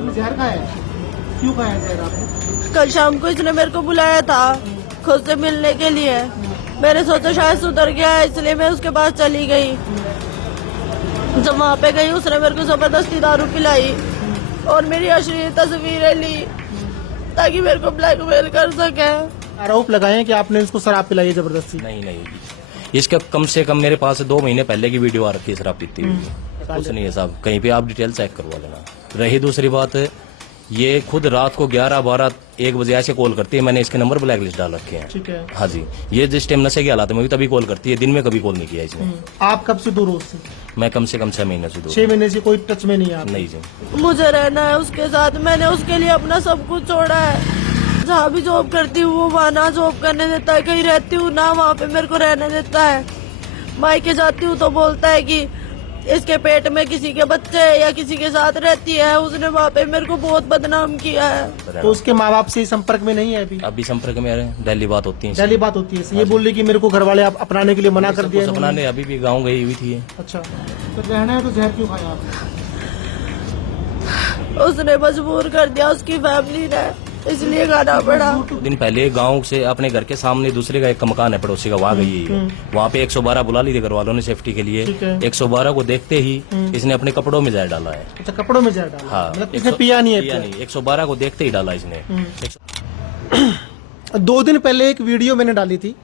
आपने जहर खाया है? क्यों खाया जहर आपने? कल शाम को इसने मेरे को बुलाया था खुद से मिलने के लिए। मैंने सोचा शायद सुधर गया है, इसलिए मैं उसके पास चली गई। जब वहाँ पे गई उसने मेरे को जबरदस्ती दारू पिलाई और मेरी अश्लील तस्वीरें ली ताकि मेरे को ब्लैकमेल कर सके। आरोप लगाए कि आपने इसको शराब पिलाई है जबरदस्ती? नहीं, इसका कम से कम मेरे पास 2 महीने पहले की वीडियो आ रखी है शराब पीती हुई। कुछ नहीं है साहब, कहीं पे आप डिटेल चेक करवा लेना। रही दूसरी बात, ये खुद रात को 11, 12, 1 बजे ऐसे कॉल करती है। मैंने इसके नंबर ब्लैक लिस्ट डाल रखे हैं। ठीक है। हाँ जी, ये जिस टाइम नशे की हालत में भी तभी कॉल करती है, दिन में कभी कॉल नहीं किया इसने। आप कब से दूर हो उससे? मैं कम से कम 6 महीने से दूर। 6 महीने से कोई टच में नहीं है आप? नहीं जी। मुझे रहना है उसके साथ। मैंने उसके लिए अपना सब कुछ छोड़ा है। जहाँ भी जॉब करती हूँ वो वहाँ ना जॉब करने देता है, कहीं रहती हूँ ना वहाँ पे मेरे को रहने देता है। मायके जाती हूँ तो बोलता है कि इसके पेट में किसी के बच्चे या किसी के साथ रहती है। उसने वहाँ पे मेरे को बहुत बदनाम किया है। तो उसके माँ बाप से संपर्क में नहीं है अभी? अभी संपर्क में आ रहे हैं, डेली बात होती है। डेली बात होती है। ये बोल रही कि मेरे को घर वाले अपनाने के लिए मना कर दिया। अपनाने अभी भी गाँव गई हुई थी। अच्छा, तो रहना है तो जहर क्यों खाया आपने? उसने मजबूर कर दिया उसकी फैमिली ने, इसलिए खाना पड़ा। दिन पहले गांव से अपने घर के सामने दूसरे का एक मकान है पड़ोसी का, वहाँ गई है। वहाँ पे 112 बुला ली थी घर वालों ने सेफ्टी के लिए। 112 को देखते ही इसने अपने कपड़ों में जहर डाला है। अच्छा, कपड़ों में जहर डाला? हाँ, मतलब इसने पिया नहीं है? पिया नहीं, 112 को देखते ही डाला इसने। 2 दिन पहले एक वीडियो मैंने डाली थी।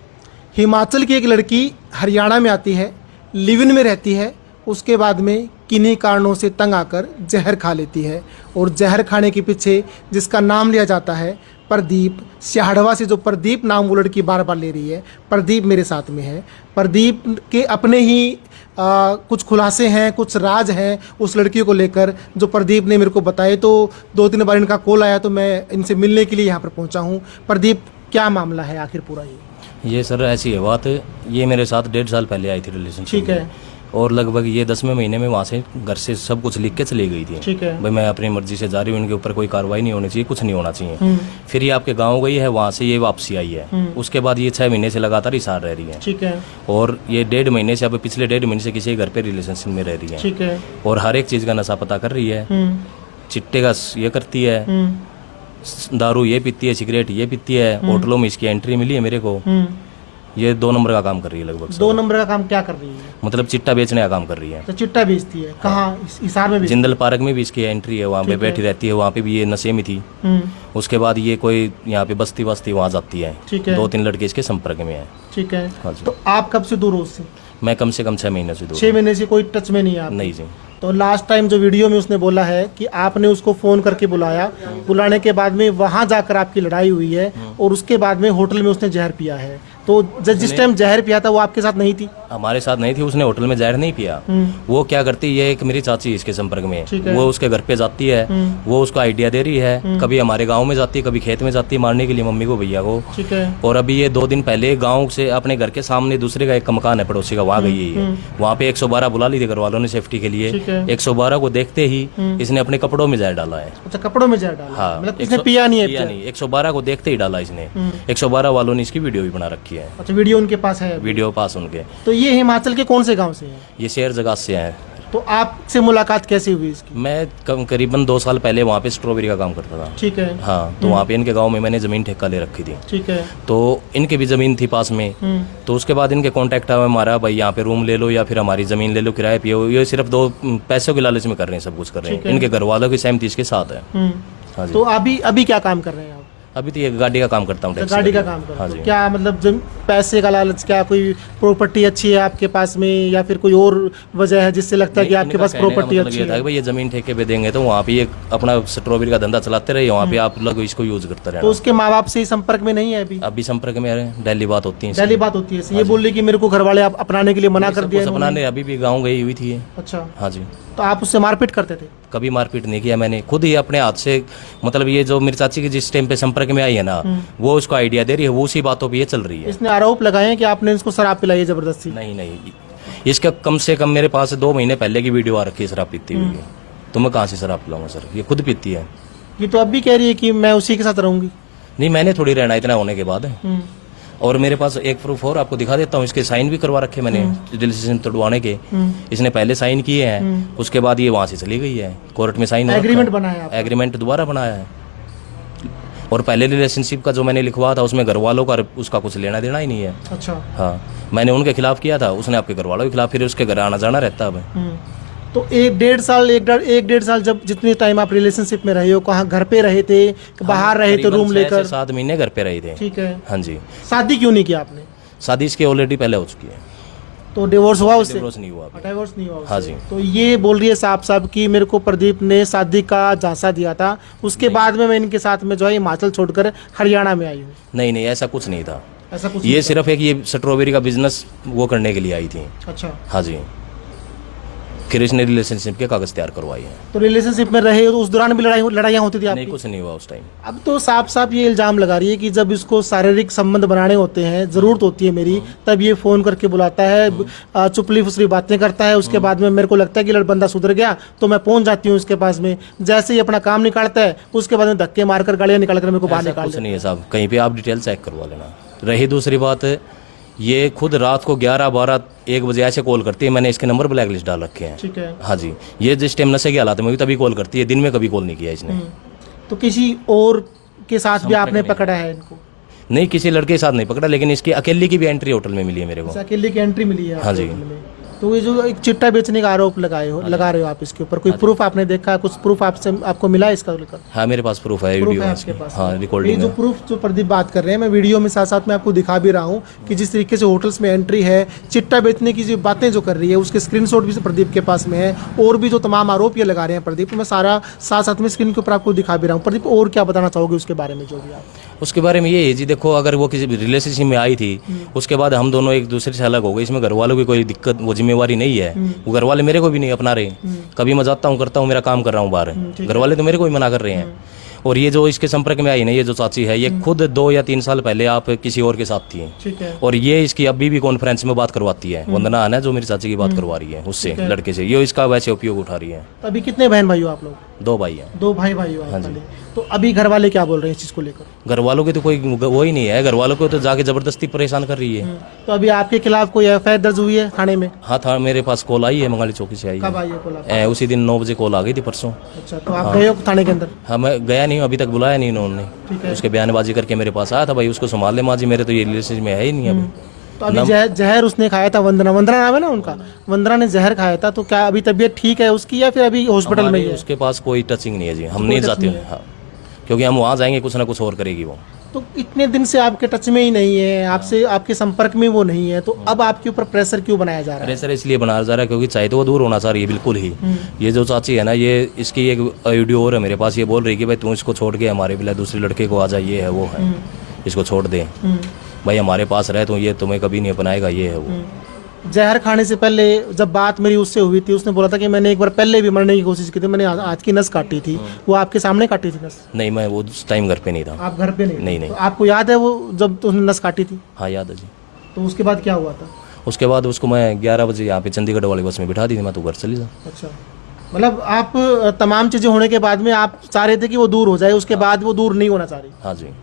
हिमाचल की एक लड़की हरियाणा में आती है, लिव इन में रहती है, उसके बाद में किन्हीं कारणों से तंग आकर जहर खा लेती है। और जहर खाने के पीछे जिसका नाम लिया जाता है प्रदीप, सिहाड़वा से जो प्रदीप नाम वो लड़की बार बार ले रही है, प्रदीप मेरे साथ में है। प्रदीप के अपने ही कुछ खुलासे हैं, कुछ राज हैं उस लड़की को लेकर जो प्रदीप ने मेरे को बताए। तो 2-3 बार इनका कॉल आया तो मैं इनसे मिलने के लिए यहाँ पर पहुँचा हूँ। प्रदीप, क्या मामला है आखिर पूरा? ये सर ऐसी है बात, ये मेरे साथ 1.5 साल पहले आई थी रिलेशनशिप। ठीक है। और लगभग ये 10वें महीने में वहाँ से घर से सब कुछ लिख के चली गई थी। ठीक है। भाई मैं अपनी मर्जी से जा रही हूँ, इनके ऊपर कोई कार्रवाई नहीं होनी चाहिए, कुछ नहीं होना चाहिए। फिर ये आपके गांव गई है, वहाँ से ये वापसी आई है। उसके बाद ये 6 महीने से लगातार हिसार रह रही है। ठीक है। और ये 1.5 महीने से, अब पिछले 1.5 महीने से किसी घर पे रिलेशनशिप में रह रही है। ठीक है। और हर एक चीज़ का नशा पता कर रही है। चिट्टे का ये करती है, दारू ये पीती है, सिगरेट ये पीती है। होटलों में इसकी एंट्री मिली है मेरे को। ये 2 नंबर का काम कर रही है लगभग। 2 नंबर का काम क्या कर रही है? मतलब चिट्टा बेचने का काम कर रही है। तो चिट्टा बेचती है कहाँ? हिसार में बेचती है? जिंदल पार्क में भी इसकी एंट्री है, वहाँ पे बैठी रहती है। वहाँ पे भी ये नशे में थी। उसके बाद ये कोई यहाँ पे बस्ती वहाँ जाती है। 2-3 लड़के इसके संपर्क में है। ठीक है। हाँ जी। तो आप कब से दूर हो उससे? मैं कम से कम 6 महीने से दूर। 6 महीने से कोई टच में नहीं है आप? नहीं जी। तो लास्ट टाइम जो वीडियो में उसने बोला है कि आपने उसको फोन करके बुलाया, बुलाने के बाद में वहां जाकर आपकी लड़ाई हुई है और उसके बाद में होटल में उसने जहर पिया है। तो जिस टाइम जहर पिया था वो आपके साथ नहीं थी? हमारे साथ नहीं थी, उसने होटल में जहर नहीं पिया। वो क्या करती है, एक मेरी चाची इसके संपर्क में, वो उसके घर पे जाती है, वो उसको आइडिया दे रही है। कभी हमारे गांव में जाती है, कभी खेत में जाती है मारने के लिए मम्मी को, भैया को। ठीक है। और अभी ये 2 दिन पहले गांव से अपने घर के सामने दूसरे का एक मकान है पड़ोसी का, वहाँ गई है। वहाँ पे 112 बुला ली थी घर वालों ने सेफ्टी के लिए। 112 को देखते ही इसने अपने कपड़ों में जहर डाला है। अच्छा, कपड़ों में जहर डाला? हाँ, मतलब इसने पिया नहीं है? पिया नहीं, 112 को देखते ही डाला इसने। 112 वालों ने इसकी वीडियो भी बना रखी है। अच्छा, वीडियो उनके पास है? वीडियो पास उनके। तो ये हिमाचल के कौन से गांव से है? ये शेर जगह से है। तो आपसे मुलाकात कैसे हुई इसकी? मैं करीबन 2 साल पहले वहाँ पे स्ट्रॉबेरी का काम करता था। ठीक है। हाँ, तो वहाँ पे इनके गांव में मैंने जमीन ठेका ले रखी थी। ठीक है। तो इनकी भी जमीन थी पास में। तो उसके बाद इनके कांटेक्ट आया हमारा, भाई यहाँ पे रूम ले लो या फिर हमारी जमीन ले लो किराए पे। ये सिर्फ 2 पैसों के लालच में कर रहे हैं, सब कुछ कर रहे हैं। इनके घर वालों की सहमति इसके साथ है। हाँ जी। तो अभी क्या काम कर रहे हैं आप? अभी तो ये गाड़ी का काम करता हूँ। गाड़ी का काम करते हाँ हो? जी। क्या मतलब पैसे का लालच, क्या कोई प्रॉपर्टी अच्छी है आपके पास में या फिर कोई और वजह है जिससे लगता है कि आपके पास प्रॉपर्टी अच्छी है? भाई ये जमीन ठेके पे देंगे तो वहाँ पे ये अपना स्ट्रॉबेरी का धंधा चलाते रहे, वहाँ पे आप लोग इसको यूज करते रहे। तो उसके माँ बाप से संपर्क में नहीं है अभी? अभी संपर्क में आ रहे हैं, डेली बात होती है। डेली बात होती है? ये बोल रही कि मेरे को घर वाले अपनाने के लिए मना कर दिया? अपनाने अभी भी गाँव गई हुई थी। अच्छा। हाँ जी। तो आप उससे मारपीट करते थे? कभी मारपीट नहीं किया मैंने, खुद ही अपने हाथ से। मतलब ये जो मेरी चाची की जिस टाइम पे संपर्क में आई है ना, वो उसको आइडिया दे रही है, वो उसी बातों पे ये चल रही है। इसने आरोप लगाए हैं कि आपने इसको शराब पिलाई है जबरदस्ती? नहीं, इसका कम से कम मेरे पास 2 महीने पहले की वीडियो आ रखी है शराब पीती हुई। तो मैं कहाँ से शराब पिलाऊंगा सर, ये खुद पीती है। ये तो अब भी कह रही है कि मैं उसी के साथ रहूंगी। नहीं, मैंने थोड़ी रहना इतना होने के बाद। और मेरे पास एक प्रूफ और आपको दिखा देता हूँ, इसके साइन भी करवा रखे मैंने रजिस्ट्रेशन तोड़वाने के। इसने पहले साइन किए हैं, उसके बाद ये वहाँ से चली गई है, कोर्ट में साइन एग्रीमेंट बनाया आपने? एग्रीमेंट दोबारा बनाया है। और पहले रिलेशनशिप का जो मैंने लिखवा था उसमें घर वालों का उसका कुछ लेना देना ही नहीं है। अच्छा। हाँ, मैंने उनके खिलाफ किया था, उसने आपके घर वालों के खिलाफ, फिर उसके घर आना जाना रहता अब। तो एक डेढ़ साल जब जितने टाइम आप रिलेशनशिप में रहे हो, कहाँ घर पे रहे थे, बाहर रहे थे रूम लेकर? 7 महीने घर पे रहे थे। ठीक है। हाँ जी। शादी क्यों नहीं किया आपने? शादी इसकी ऑलरेडी पहले हो चुकी है। तो डिवोर्स हुआ उससे? डिवोर्स नहीं हुआ। डिवोर्स नहीं हुआ उससे। हाँ जी। तो ये बोल रही है साहब कि मेरे को प्रदीप ने शादी का झांसा दिया था, उसके बाद में मैं इनके साथ में जो है हिमाचल छोड़कर हरियाणा में आई हूँ। नहीं, ऐसा कुछ नहीं था। ऐसा कुछ ये सिर्फ एक ये स्ट्रॉबेरी का बिजनेस वो करने के लिए आई थी। अच्छा। हाँ जी। फिर इसने रिलेशनशिप के कागज तैयार करवाए हैं। तो रिलेशनशिप में रहे तो उस दौरान भी लड़ाइयाँ होती थी आपकी? नहीं, कुछ नहीं हुआ उस टाइम। अब तो साफ ये इल्जाम लगा रही है कि जब इसको शारीरिक संबंध बनाने होते हैं, जरूरत होती है मेरी, तब ये फोन करके बुलाता है, चुपली फुसली बातें करता है, उसके बाद में मेरे को लगता है कि बंदा सुधर गया तो मैं पहुंच जाती हूँ उसके पास में, जैसे ही अपना काम निकालता है उसके बाद में धक्के मारकर गालियाँ निकाल कर मेरे को बाहर निकाल। कुछ नहीं है साहब, कहीं पे आप डिटेल चेक करवा लेना। रही दूसरी बात, ये खुद रात को 11, 12, 1 बजे ऐसे कॉल करती है। मैंने इसके नंबर ब्लैक लिस्ट डाल रखे हैं। ठीक है। हाँ जी। ये जिस टाइम नशे के हालात में भी तभी कॉल करती है, दिन में कभी कॉल नहीं किया इसने। तो किसी और के साथ भी आपने पकड़ा है इनको? नहीं, किसी लड़के के साथ नहीं पकड़ा, लेकिन इसकी अकेली की भी एंट्री होटल में मिली है मेरे को। अकेले की एंट्री मिली है? हाँ जी। तो ये जो एक चिट्टा बेचने का आरोप लगा रहे हो आप, इसके ऊपर कोई प्रूफ आपने देखा? कुछ प्रूफ आपको मिला इसका लेकर? हाँ, मेरे पास प्रूफ है, प्रूफ वीडियो है है आपके पास? हाँ, ये रिकॉर्डिंग जो है। प्रूफ जो प्रदीप बात कर रहे हैं, मैं वीडियो में साथ साथ में आपको दिखा भी रहा हूँ कि जिस तरीके से होटल्स में एंट्री है, चिट्टा बेचने की जो बातें जो कर रही है, उसके स्क्रीनशॉट भी प्रदीप के पास में है, और भी जो तमाम आरोप ये लगा रहे हैं प्रदीप, मैं सारा साथ साथ में स्क्रीन के ऊपर आपको दिखा भी रहा हूँ। प्रदीप, और क्या बताना चाहोगे उसके बारे में? जो भी आप उसके बारे में ये है जी, देखो, अगर वो किसी रिलेशनशिप में आई थी, उसके बाद हम दोनों एक दूसरे से अलग हो गए, इसमें घर वालों की कोई दिक्कत, वो जिम्मेवारी नहीं है। वो घर वाले मेरे को भी नहीं अपना रहे। कभी मैं जाता हूँ, करता हूँ, मेरा काम कर रहा हूँ बाहर, घर वाले तो मेरे को भी मना कर रहे हैं। और ये जो इसके संपर्क में आई ना, ये जो चाची है, ये खुद 2 या 3 साल पहले आप किसी और के साथ थी। ठीक है। और ये इसकी अभी भी कॉन्फ्रेंस में बात करवाती है। वंदना है ना, जो मेरी चाची की बात करवा रही है उससे, लड़के से, ये इसका वैसे उपयोग उठा रही है। अभी कितने बहन भाई हो आप लोग? 2 भाई हैं। 2 भाई हो आप वाले। तो अभी घर वाले क्या बोल रहे हैं इस चीज़ को लेकर? घर वालों के तो कोई वो ही नहीं है, घर वालों को तो जाके जबरदस्ती परेशान कर रही है। तो अभी आपके खिलाफ कोई एफआईआर दर्ज हुई है थाने में? हाँ था, मेरे पास कॉल आई है, मंगाली चौकी से आई कब है। आई है कॉल? उसी दिन 9 बजे कॉल आ गई थी, परसों। अच्छा, तो आप गए हो थाने के अंदर? हाँ, मैं गया नहीं हूँ, अभी तक बुलाया नहीं उन्होंने। उसके बयानबाजी करके मेरे पास आया था, भाई उसको संभाल ले माँ जी, मेरे तो ये रिलेशन में है ही नहीं अभी। तो अभी जहर उसने खाया था, वंदना नाम है ना उनका, वंदना ने जहर खाया था, तो क्या अभी तबीयत ठीक है उसकी, या फिर अभी हॉस्पिटल में ही है? उसके पास कोई टचिंग नहीं है जी, हम नहीं जाते। हाँ, क्योंकि हम वहाँ जाएंगे कुछ ना कुछ और करेगी वो। तो इतने दिन से आपके टच में ही नहीं है, आपसे आपके संपर्क में वो नहीं है, तो अब आपके ऊपर प्रेशर क्यों बनाया जा रहा है? प्रेशर इसलिए बनाया जा रहा है क्योंकि चाहे तो वो दूर होना चाह रही है बिल्कुल ही। ये जो चाची है ना, ये इसकी एक वीडियो और है मेरे पास, ये बोल रही है कि भाई तू इसको छोड़ के हमारे बिना दूसरे लड़के को आ जा, ये है वो है, इसको छोड़ दे भाई, हमारे पास रहे तो ये तुम्हें कभी नहीं अपनाएगा, ये है वो। जहर खाने से पहले जब बात मेरी उससे हुई थी, उसने बोला था कि मैंने एक बार पहले भी मरने की कोशिश की थी, मैंने आज की नस काटी थी। वो आपके सामने काटी थी नस? नहीं, मैं वो उस टाइम घर पे नहीं था। आप घर पे नहीं? नहीं। तो आपको याद है वो जब उसने नस काटी थी? हाँ, याद है जी। तो उसके बाद क्या हुआ था? उसके बाद उसको मैं 11 बजे यहाँ पे चंडीगढ़ वाली बस में बिठा दी थी, मैं तो घर चली जा। अच्छा, मतलब आप तमाम चीज़ें होने के बाद में आप चाह रहे थे कि वो दूर हो जाए, उसके बाद वो दूर नहीं होना चाह रही? हाँ जी।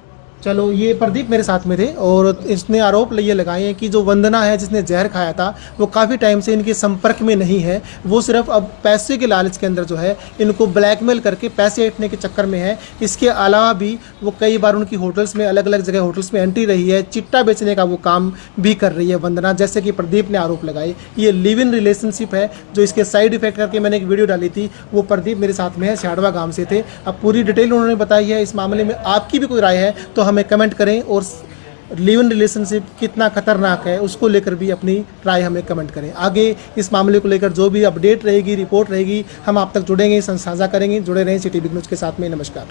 चलो, ये प्रदीप मेरे साथ में थे और इसने आरोप ये लगाए हैं कि जो वंदना है जिसने जहर खाया था, वो काफ़ी टाइम से इनके संपर्क में नहीं है। वो सिर्फ अब पैसे के लालच के अंदर जो है इनको ब्लैकमेल करके पैसे ऐंठने के चक्कर में है। इसके अलावा भी वो कई बार उनकी होटल्स में, अलग अलग जगह होटल्स में एंट्री रही है, चिट्टा बेचने का वो काम भी कर रही है वंदना, जैसे कि प्रदीप ने आरोप लगाए। ये लिव इन रिलेशनशिप है, जो इसके साइड इफेक्ट करके मैंने एक वीडियो डाली थी, वो प्रदीप मेरे साथ में है, सियाड़वा गाँव से थे। अब पूरी डिटेल उन्होंने बताई है। इस मामले में आपकी भी कोई राय है तो हमें कमेंट करें, और लिव इन रिलेशनशिप कितना खतरनाक है उसको लेकर भी अपनी राय हमें कमेंट करें। आगे इस मामले को लेकर जो भी अपडेट रहेगी, रिपोर्ट रहेगी, हम आप तक जुड़ेंगे, साझा करेंगे। जुड़े रहें सिटी बिग न्यूज़ के साथ में। नमस्कार।